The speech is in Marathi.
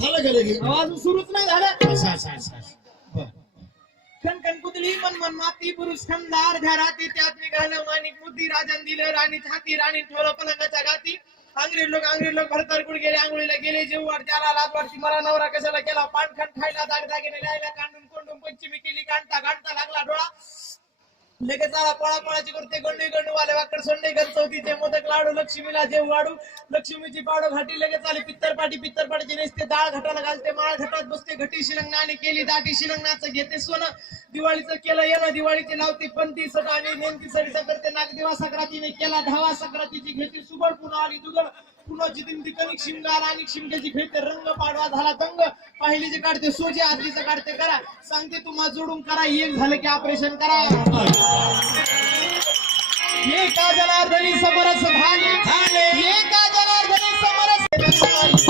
झालं का लगेच आवाज सुरूच नाही झालं. असं असं असं असं. बरं. खनखन कुदली मन मन माती पुरुष खमदार घराती त्यात निघालं माणिक मुद्दी राजन दिलं राणी हाती राणी ठेवलं पलंगाच्या गाती. अंग्रेज लोक भरतरकुड गेले आंघोळीला गेले जेववाड त्याला लाजवाडची मला नवरा कशाला केला पानखण खायला दागदागिने लायला कांडून कोंडून पंचमी केली गांडता लागला डोळा. लगेच आला पळापळाची करते गंडू वाले वाकड सोंडे घर चौथीचे मोदक लाडू लक्ष्मीला जेव वाढू लक्ष्मीची पाडो घाटी लगेच आली पित्तरपाटीची नेसते डाळ घाटाला घालते माळ घाटात बसते घटी शिलंगणाने केली दाटी शिलंगणाचं घेते सोनं दिवाळीचं केलं येणं दिवाळीची लावते पंती सटाने नेमकी सरीचा करते नागदेवा सक्रातीने केला धावा सक्रातीची घेते सुबळ पुन्हा आली दुधळ पुन्हाची दिंडी कणिक शिंगार आणि शिमक्याची खेळते रंग पाडवा झाला दंग पहिलीचे काढते सोजे आधीचं काढते करा सांगते तुम्हा जोडून करा एक झालं की ऑपरेशन करा. एका जनार्दनी समरस झाले एका जनार्दनी समरस